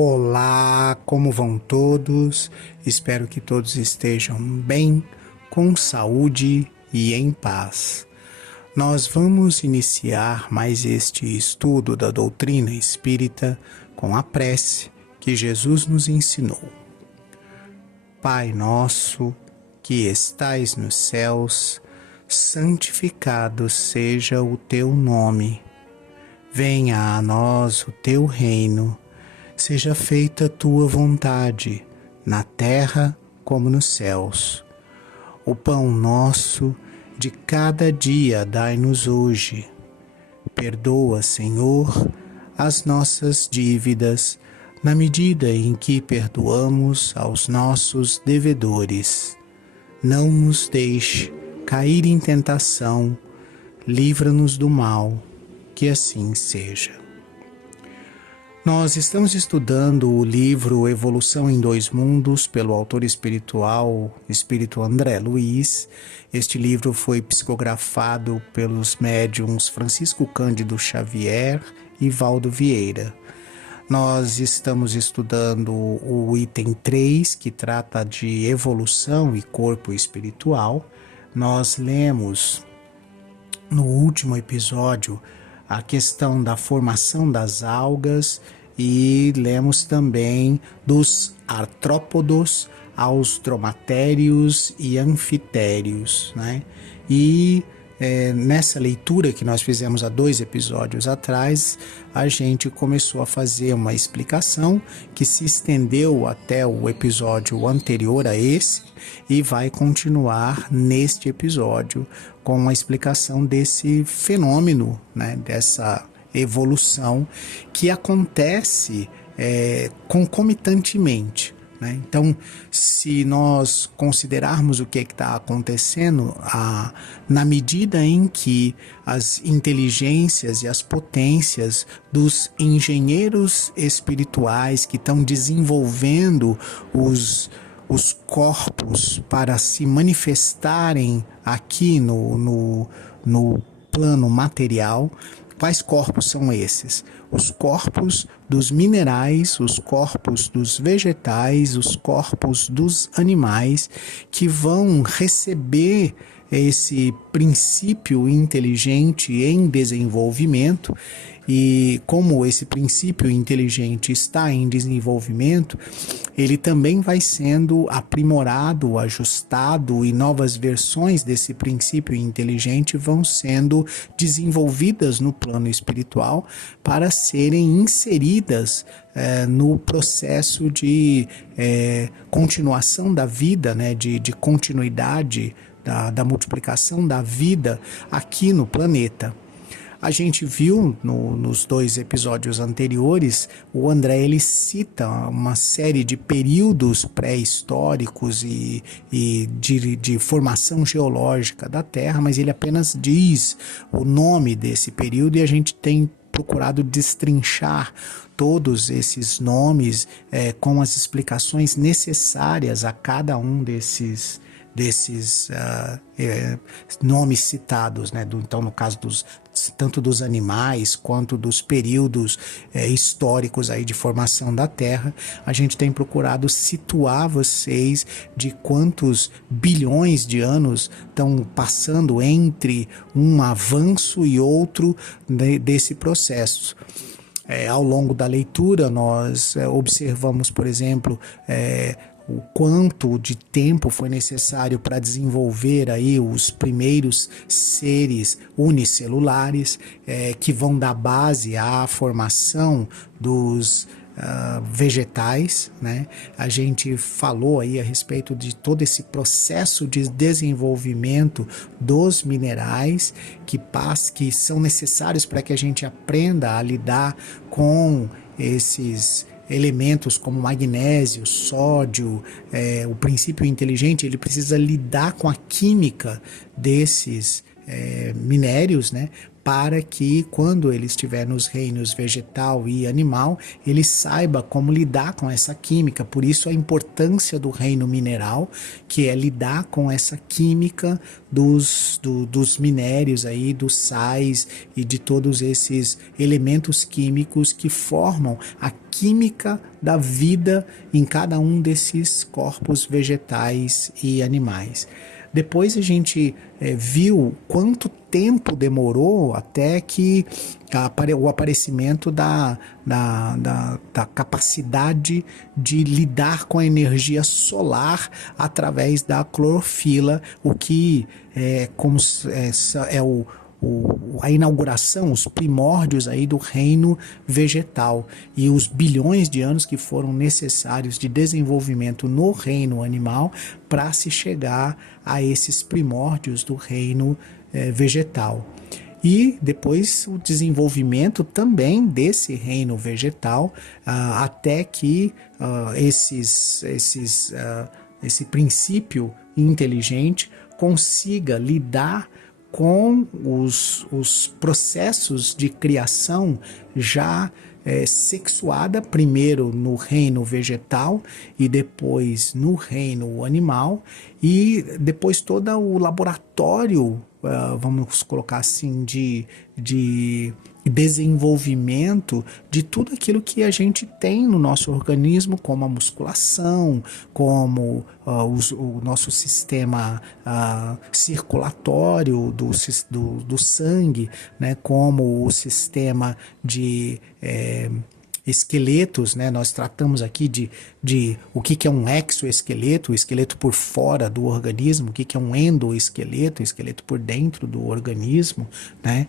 Olá, como vão todos? Espero que todos estejam bem, com saúde e em paz. Nós vamos iniciar mais este estudo da doutrina espírita com a prece que Jesus nos ensinou. Pai nosso, que estais nos céus, santificado seja o teu nome. Venha a nós o teu reino. Seja feita a tua vontade, na terra como nos céus. O pão nosso de cada dia dai-nos hoje. Perdoa, Senhor, as nossas dívidas, na medida em que perdoamos aos nossos devedores. Não nos deixe cair em tentação, livra-nos do mal, que assim seja. Nós estamos estudando o livro Evolução em Dois Mundos, pelo autor espiritual, Espírito André Luiz. Este livro foi psicografado pelos médiuns Francisco Cândido Xavier e Valdo Vieira. Nós estamos estudando o item 3, que trata de evolução e corpo espiritual. Nós lemos no último episódio a questão da formação das algas e lemos também dos artrópodos aos dromatérios e anfitérios, né? E nessa leitura que nós fizemos há 2 episódios atrás, a gente começou a fazer uma explicação que se estendeu até o episódio anterior a esse e vai continuar neste episódio com a explicação desse fenômeno, né, dessa evolução que acontece concomitantemente. Então, se nós considerarmos o que está acontecendo, na medida em que as inteligências e as potências dos engenheiros espirituais que estão desenvolvendo os corpos para se manifestarem aqui no plano material. Quais corpos são esses? Os corpos dos minerais, os corpos dos vegetais, os corpos dos animais que vão receber esse princípio inteligente em desenvolvimento. E como esse princípio inteligente está em desenvolvimento, ele também vai sendo aprimorado, ajustado, e novas versões desse princípio inteligente vão sendo desenvolvidas no plano espiritual para serem inseridas no processo de continuação da vida, né, de continuidade da multiplicação da vida aqui no planeta. A gente viu nos 2 episódios anteriores, o André ele cita uma série de períodos pré-históricos e de formação geológica da Terra, mas ele apenas diz o nome desse período e a gente tem procurado destrinchar todos esses nomes com as explicações necessárias a cada um desses nomes citados, né? Então, no caso tanto dos animais quanto dos períodos históricos aí de formação da Terra, a gente tem procurado situar vocês de quantos bilhões de anos estão passando entre um avanço e outro desse processo. Ao longo da leitura, nós observamos, por exemplo, o quanto de tempo foi necessário para desenvolver aí os primeiros seres unicelulares que vão dar base à formação dos vegetais, né? A gente falou aí a respeito de todo esse processo de desenvolvimento dos minerais que são necessários para que a gente aprenda a lidar com esses elementos como magnésio, sódio. O princípio inteligente ele precisa lidar com a química desses minérios, né, para que quando ele estiver nos reinos vegetal e animal, ele saiba como lidar com essa química. Por isso a importância do reino mineral, que é lidar com essa química dos minérios aí, dos sais e de todos esses elementos químicos que formam a química da vida em cada um desses corpos vegetais e animais. Depois a gente viu quanto tempo demorou até que o aparecimento da capacidade de lidar com a energia solar através da clorofila, o que é a inauguração, os primórdios aí do reino vegetal e os bilhões de anos que foram necessários de desenvolvimento no reino animal para se chegar a esses primórdios do reino vegetal. E depois o desenvolvimento também desse reino vegetal até que esse princípio inteligente consiga lidar com os processos de criação já sexuada, primeiro no reino vegetal e depois no reino animal, e depois todo o laboratório, vamos colocar assim, de desenvolvimento de tudo aquilo que a gente tem no nosso organismo, como a musculação, como o nosso sistema circulatório do sangue, né, como o sistema de esqueletos, né? Nós tratamos aqui de o que é um exoesqueleto, o esqueleto por fora do organismo, o que é um endoesqueleto, o esqueleto por dentro do organismo, né?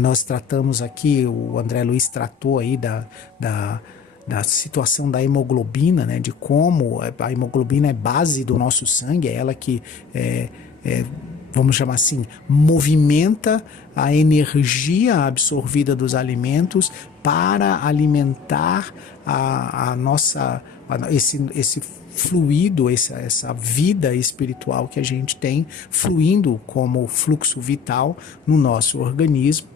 Nós tratamos aqui, o André Luiz tratou aí da situação da hemoglobina, né? De como a hemoglobina é base do nosso sangue, é ela que vamos chamar assim, movimenta a energia absorvida dos alimentos para alimentar esse fluido, essa vida espiritual que a gente tem fluindo como fluxo vital no nosso organismo.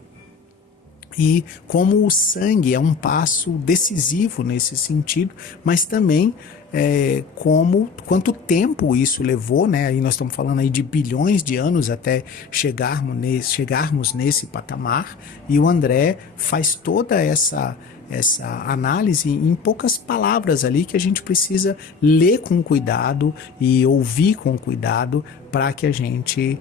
E como o sangue é um passo decisivo nesse sentido, mas também quanto tempo isso levou, né? Aí nós estamos falando aí de bilhões de anos até chegarmos nesse patamar, e o André faz toda essa análise em poucas palavras ali que a gente precisa ler com cuidado e ouvir com cuidado para que a gente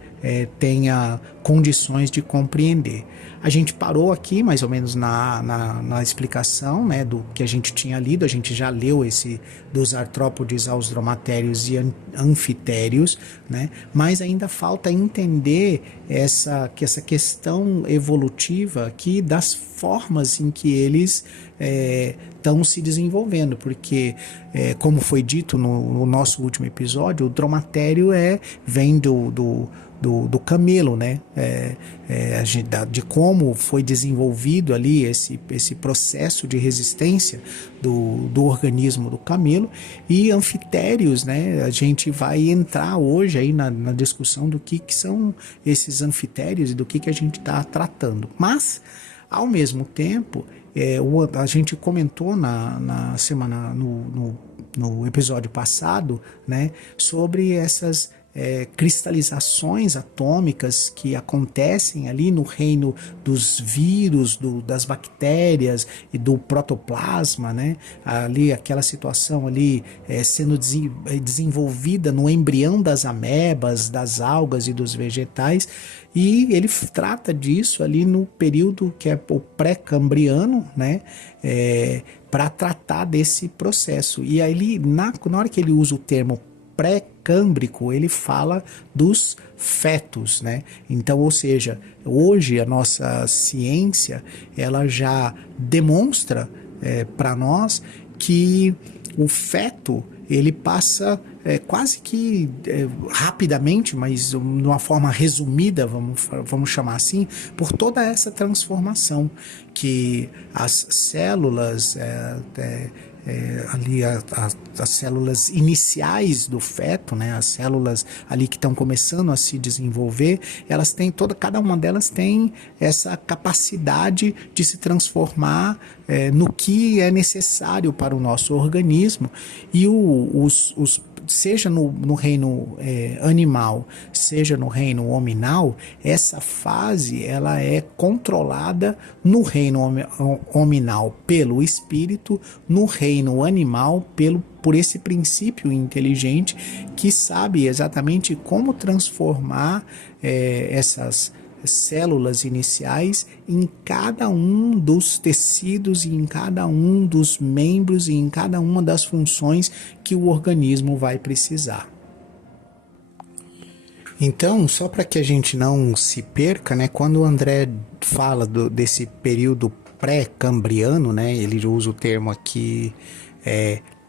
tenha condições de compreender. A gente parou aqui mais ou menos na explicação, né, do que a gente tinha lido. A gente já leu esse dos artrópodes aos dromatérios e anfitérios, né, mas ainda falta entender essa questão evolutiva aqui das formas em que eles estão se desenvolvendo, porque como foi dito no nosso último episódio, o dromatério vem do camelo, né? De como foi desenvolvido ali esse processo de resistência do organismo do camelo. E anfitérios, né? A gente vai entrar hoje aí na discussão do que são esses anfitérios e do que a gente está tratando. Mas, ao mesmo tempo, a gente comentou na semana, no episódio passado, né, sobre essas cristalizações atômicas que acontecem ali no reino dos vírus, das bactérias e do protoplasma, né? Ali aquela situação ali sendo desenvolvida no embrião das amebas, das algas e dos vegetais, e ele trata disso ali no período que é o pré-cambriano, né? Para tratar desse processo. E aí na hora que ele usa o termo pré-câmbrico, ele fala dos fetos, né? Então, ou seja, hoje a nossa ciência, ela já demonstra para nós que o feto, ele passa quase que rapidamente, mas de uma forma resumida, vamos chamar assim, por toda essa transformação que as células ali as células iniciais do feto, né, as células ali que estão começando a se desenvolver, elas têm cada uma delas tem essa capacidade de se transformar no que é necessário para o nosso organismo, e seja no reino animal, seja no reino hominal, essa fase ela é controlada no reino hominal pelo espírito, no reino animal por esse princípio inteligente que sabe exatamente como transformar essas células iniciais em cada um dos tecidos e em cada um dos membros e em cada uma das funções que o organismo vai precisar. Então, só para que a gente não se perca, né, quando o André fala desse período pré-cambriano, né, ele usa o termo aqui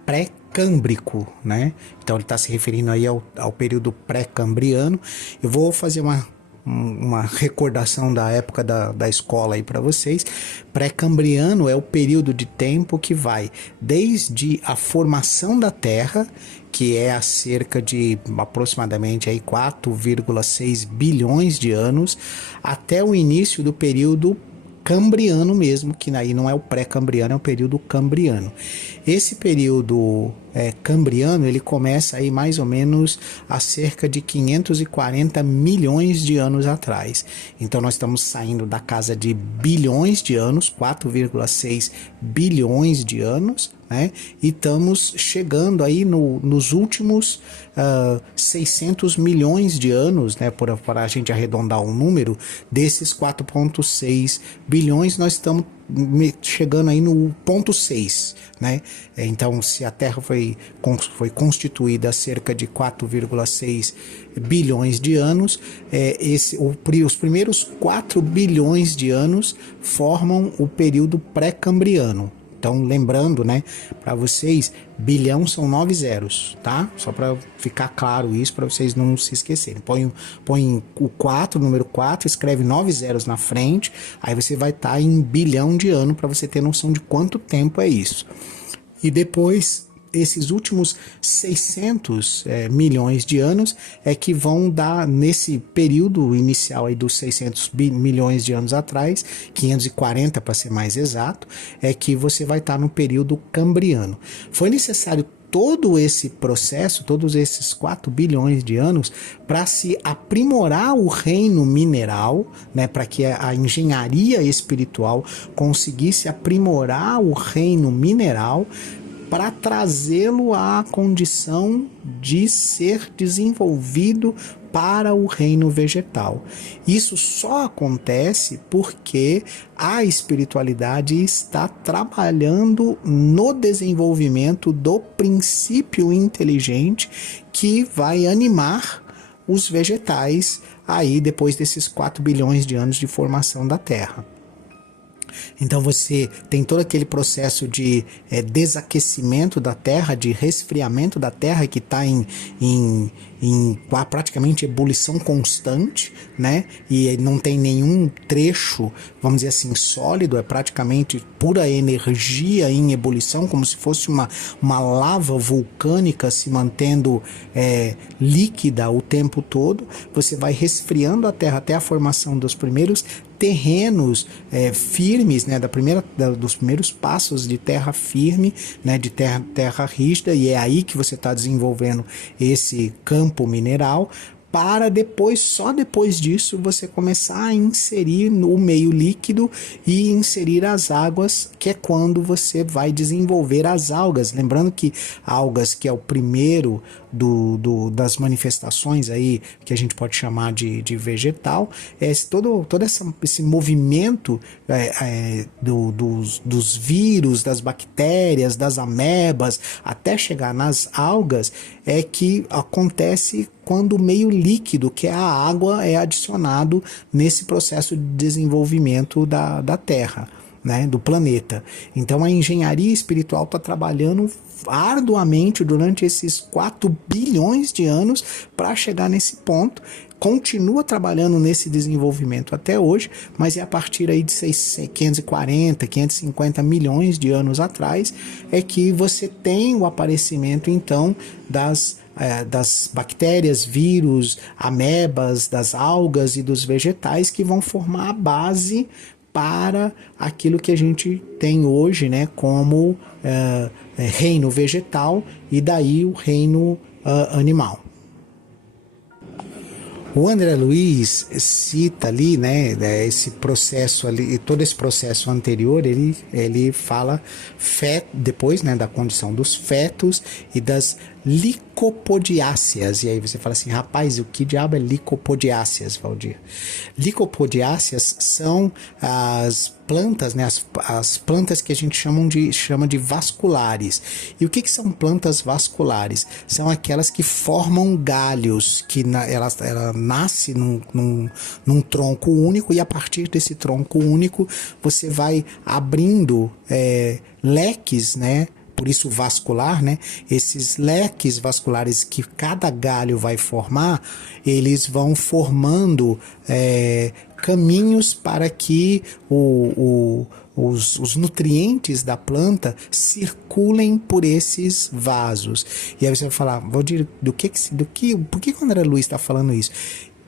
pré-câmbrico, né? Então ele está se referindo aí ao período pré-cambriano. Eu vou fazer uma recordação da época da escola aí para vocês. Pré-cambriano é o período de tempo que vai desde a formação da Terra, que é há cerca de aproximadamente aí 4,6 bilhões de anos, até o início do período cambriano mesmo, que aí não é o pré-cambriano, é o período cambriano. Esse período cambriano, ele começa aí mais ou menos há cerca de 540 milhões de anos atrás. Então nós estamos saindo da casa de bilhões de anos, 4,6 bilhões de anos, né? E estamos chegando aí nos últimos 600 milhões de anos, né? Para a gente arredondar um número, desses 4,6 bilhões, nós estamos chegando aí no ponto 6, né? Então, se a Terra foi constituída há cerca de 4,6 bilhões de anos, os primeiros 4 bilhões de anos formam o período pré-cambriano. Então, lembrando, né, para vocês, bilhão são 9 zeros, tá? Só para ficar claro isso, para vocês não se esquecerem. Põe o 4, o número 4, escreve 9 zeros na frente, aí você vai estar em bilhão de ano, para você ter noção de quanto tempo é isso. E depois, esses últimos 600 milhões de anos é que vão dar, nesse período inicial aí dos 600 milhões de anos atrás, 540 para ser mais exato, é que você vai estar no período cambriano. Foi necessário todo esse processo, todos esses 4 bilhões de anos, para se aprimorar o reino mineral, né, para que a engenharia espiritual conseguisse aprimorar o reino mineral, para trazê-lo à condição de ser desenvolvido para o reino vegetal. Isso só acontece porque a espiritualidade está trabalhando no desenvolvimento do princípio inteligente que vai animar os vegetais aí depois desses 4 bilhões de anos de formação da Terra. Então você tem todo aquele processo de desaquecimento da Terra, de resfriamento da Terra, que está em praticamente ebulição constante, né? E não tem nenhum trecho, vamos dizer assim, sólido, é praticamente pura energia em ebulição, como se fosse uma lava vulcânica se mantendo líquida o tempo todo. Você vai resfriando a Terra até a formação dos primeiros terrenos firmes, né, dos primeiros passos de terra firme, né, de terra rígida, e é aí que você está desenvolvendo esse campo mineral, para depois, só depois disso, você começar a inserir o meio líquido e inserir as águas, que é quando você vai desenvolver as algas. Lembrando que algas, que é o primeiro das manifestações aí, que a gente pode chamar de vegetal, todo esse movimento dos vírus, das bactérias, das amebas, até chegar nas algas, é que acontece quando o meio líquido, que é a água, é adicionado nesse processo de desenvolvimento da Terra, né, do planeta. Então a engenharia espiritual está trabalhando arduamente durante esses 4 bilhões de anos para chegar nesse ponto, continua trabalhando nesse desenvolvimento até hoje, mas é a partir aí de 540, 550 milhões de anos atrás é que você tem o aparecimento então das bactérias, vírus, amebas, das algas e dos vegetais que vão formar a base para aquilo que a gente tem hoje, né, como reino vegetal e daí o reino animal. O André Luiz cita ali, né, esse processo ali, todo esse processo anterior, ele fala depois, né, da condição dos fetos e das licopodiáceas. E aí você fala assim, rapaz, o que diabo é licopodiáceas, Valdir? Licopodiáceas são as plantas, né, as plantas que a gente chama de vasculares. E o que são plantas vasculares? São aquelas que formam galhos, que ela nasce num tronco único, e a partir desse tronco único você vai abrindo leques, né? Por isso vascular, né? Esses leques vasculares que cada galho vai formar, eles vão formando caminhos para que os nutrientes da planta circulem por esses vasos. E aí você vai falar, Valdir, por que o André Luiz está falando isso?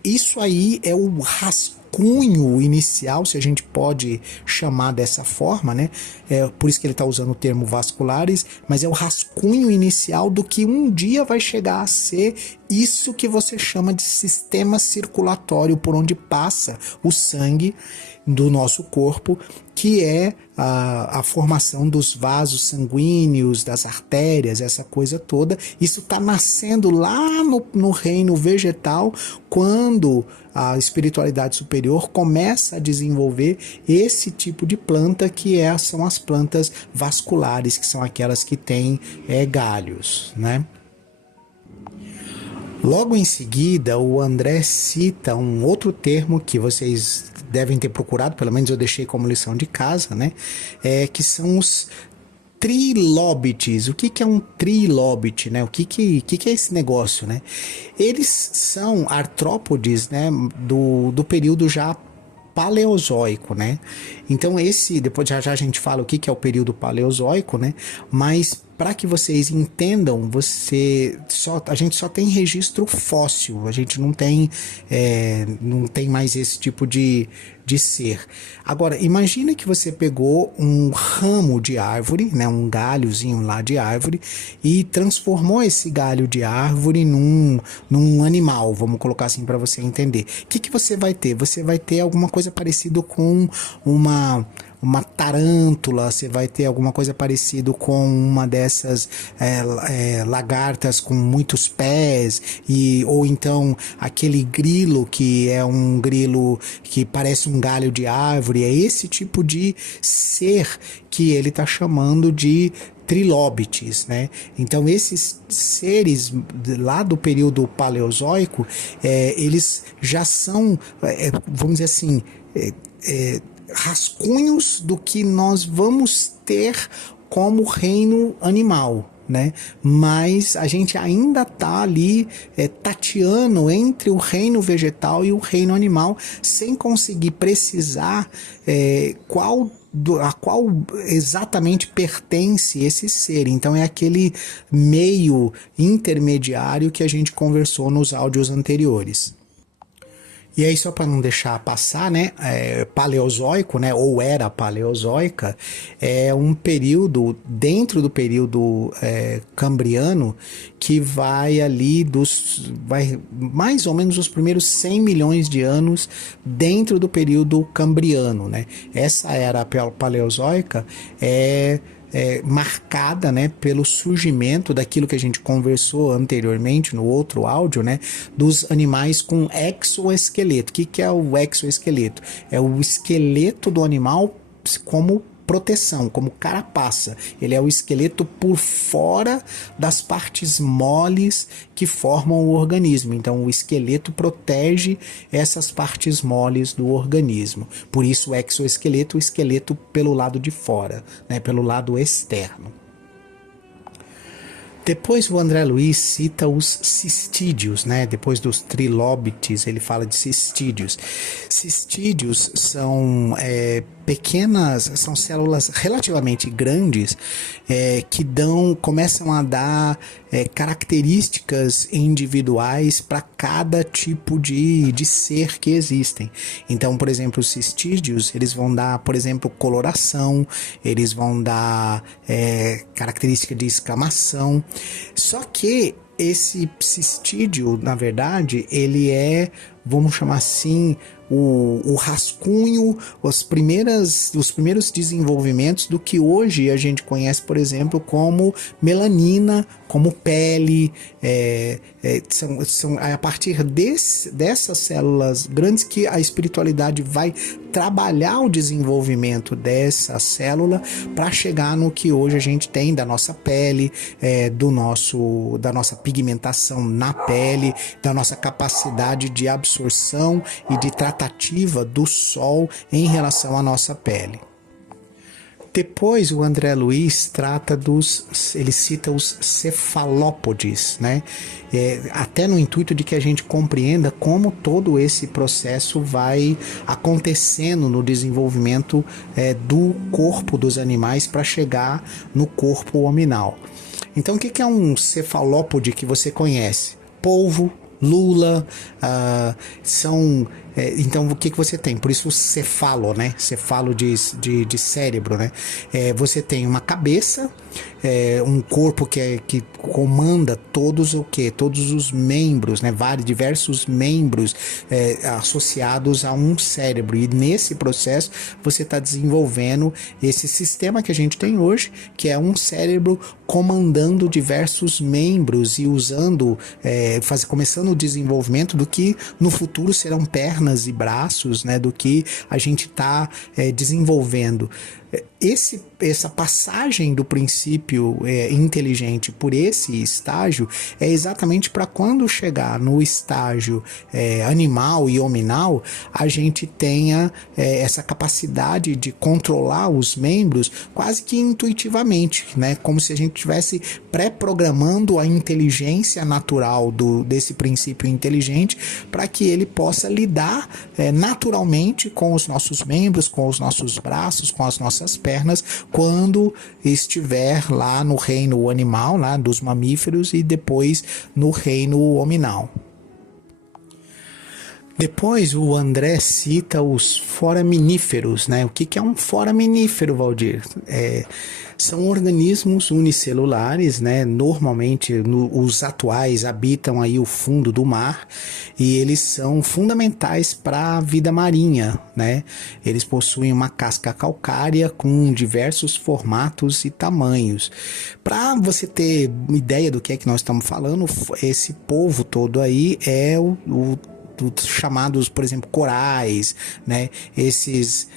Isso aí é o rascunho inicial, se a gente pode chamar dessa forma, né? Por isso que ele está usando o termo vasculares, mas é o rascunho inicial do que um dia vai chegar a ser isso que você chama de sistema circulatório, por onde passa o sangue do nosso corpo, que é a formação dos vasos sanguíneos, das artérias, essa coisa toda. Isso está nascendo lá no reino vegetal, quando a espiritualidade superior começa a desenvolver esse tipo de planta, que são as plantas vasculares, que são aquelas que têm galhos, né? Logo em seguida, o André cita um outro termo que vocês devem ter procurado, pelo menos eu deixei como lição de casa, né? Que são os trilóbites. O que é um trilóbite, né? O que é esse negócio, né? Eles são artrópodes, né, do período já paleozoico, né? Então depois já a gente fala o que é o período paleozoico, né? Mas para que vocês entendam, a gente só tem registro fóssil, a gente não tem mais esse tipo de ser. Agora, imagina que você pegou um ramo de árvore, né, um galhozinho lá de árvore, e transformou esse galho de árvore num animal, vamos colocar assim para você entender. O que você vai ter? Você vai ter alguma coisa parecida com uma tarântula, você vai ter alguma coisa parecida com uma dessas lagartas com muitos pés, ou então aquele grilo que é um grilo que parece um galho de árvore. É esse tipo de ser que ele está chamando de trilóbites, né? Então esses seres lá do período paleozoico, eles já são, vamos dizer assim, rascunhos do que nós vamos ter como reino animal, né? Mas a gente ainda está ali tateando entre o reino vegetal e o reino animal, sem conseguir precisar a qual exatamente pertence esse ser. Então é aquele meio intermediário que a gente conversou nos áudios anteriores. E aí, só para não deixar passar, né, paleozoico, né, ou era paleozoica, é um período, dentro do período cambriano, que vai mais ou menos os primeiros 100 milhões de anos dentro do período cambriano, né. Essa era paleozoica marcada, né, pelo surgimento daquilo que a gente conversou anteriormente no outro áudio, né, dos animais com exoesqueleto. O que é o exoesqueleto? É o esqueleto do animal como proteção, como carapaça. Ele é o esqueleto por fora das partes moles que formam o organismo. Então o esqueleto protege essas partes moles do organismo. Por isso o exoesqueleto, o esqueleto pelo lado de fora, né, pelo lado externo. Depois o André Luiz cita os cistídeos, né? Depois dos trilóbites, ele fala de cistídeos. Cistídeos são pequenas, são células relativamente grandes que começam a dar características individuais para cada tipo de ser que existem. Então, por exemplo, os cistídeos, eles vão dar, por exemplo, coloração, eles vão dar característica de escamação. Só que esse cistídeo, na verdade, ele vamos chamar assim, o rascunho, os primeiros desenvolvimentos do que hoje a gente conhece, por exemplo, como melanina, como pele. São a partir dessas células grandes que a espiritualidade vai trabalhar o desenvolvimento dessa célula para chegar no que hoje a gente tem da nossa pele, da nossa pigmentação na pele, da nossa capacidade de absorção e de tratativa do sol em relação à nossa pele. Depois o André Luiz ele cita os cefalópodes, né? Até no intuito de que a gente compreenda como todo esse processo vai acontecendo no desenvolvimento do corpo dos animais para chegar no corpo hominal. Então o que é um cefalópode que você conhece? Polvo, lula, então o que você tem? Por isso o cefalo, né? Cefalo de cérebro, né? Você tem uma cabeça, um corpo que comanda todos os membros, né? Diversos membros associados a um cérebro, e nesse processo você está desenvolvendo esse sistema que a gente tem hoje, que é um cérebro comandando diversos membros e começando o desenvolvimento do que no futuro serão pernas e braços, né, do que a gente está desenvolvendo. Essa passagem do princípio inteligente por esse estágio é exatamente para quando chegar no estágio animal e hominal, a gente tenha essa capacidade de controlar os membros quase que intuitivamente, né? Como se a gente estivesse pré-programando a inteligência natural desse princípio inteligente para que ele possa lidar naturalmente com os nossos membros, com os nossos braços, com as nossas pernas, quando estiver lá no reino animal, lá dos mamíferos, e depois no reino hominal. Depois o André cita os foraminíferos, né? O que é um foraminífero, Valdir? São organismos unicelulares, né? Normalmente os atuais habitam aí o fundo do mar e eles são fundamentais para a vida marinha, né? Eles possuem uma casca calcária com diversos formatos e tamanhos. Para você ter uma ideia do que é que nós estamos falando, esse povo todo aí é chamados, por exemplo, corais, né? Esses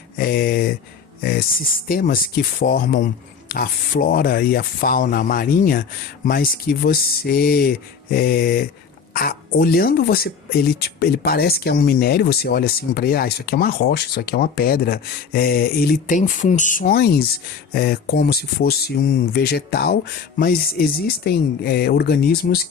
sistemas que formam a flora e a fauna marinha, mas que você olhando ele parece que é um minério. Você olha assim para ele, isso aqui é uma rocha, isso aqui é uma pedra. Ele tem funções como se fosse um vegetal, mas existem organismos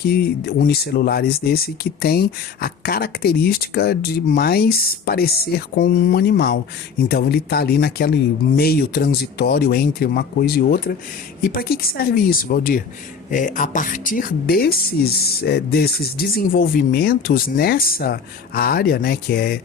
unicelulares que têm a característica de mais parecer com um animal. Então ele está ali naquele meio transitório entre uma coisa e outra. E para que serve isso, Valdir? A partir desses desenvolvimentos nessa área, né, que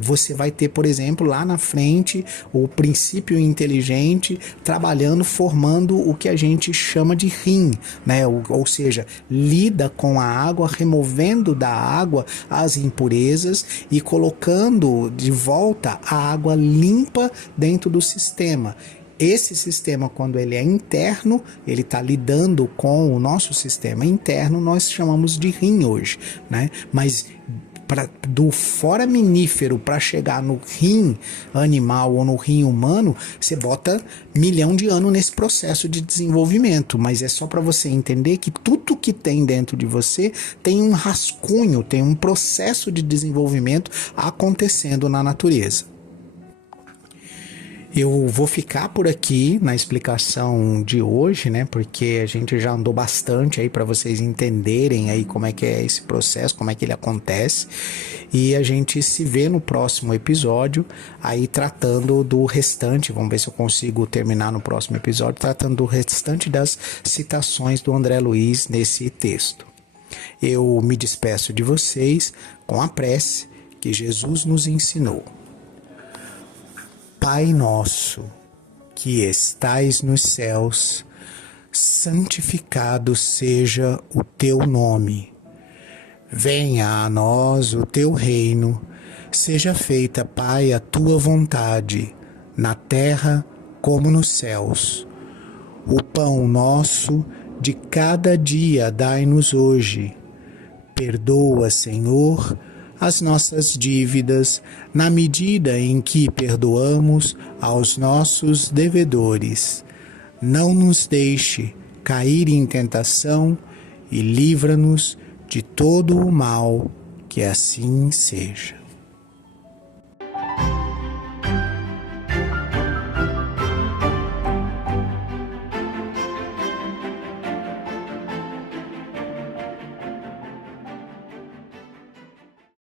você vai ter, por exemplo, lá na frente o princípio inteligente trabalhando, formando o que a gente chama de rim, né, ou seja, lida com a água, removendo da água as impurezas e colocando de volta a água limpa dentro do sistema. Esse sistema, quando ele é interno, ele está lidando com o nosso sistema interno, nós chamamos de rim hoje, né? Mas do foraminífero para chegar no rim animal ou no rim humano, você bota 1 milhão de anos nesse processo de desenvolvimento, mas é só para você entender que tudo que tem dentro de você tem um rascunho, tem um processo de desenvolvimento acontecendo na natureza. Eu vou ficar por aqui na explicação de hoje, né? Porque a gente já andou bastante aí para vocês entenderem aí como é que é esse processo, como é que ele acontece. E a gente se vê no próximo episódio aí tratando do restante. Vamos ver se eu consigo terminar no próximo episódio tratando do restante das citações do André Luiz nesse texto. Eu me despeço de vocês com a prece que Jesus nos ensinou. Pai nosso, que estais nos céus, santificado seja o teu nome. Venha a nós o teu reino, seja feita, Pai, a tua vontade, na terra como nos céus. O pão nosso de cada dia dai-nos hoje. Perdoa, Senhor, as nossas dívidas, na medida em que perdoamos aos nossos devedores. Não nos deixe cair em tentação e livra-nos de todo o mal, que assim seja.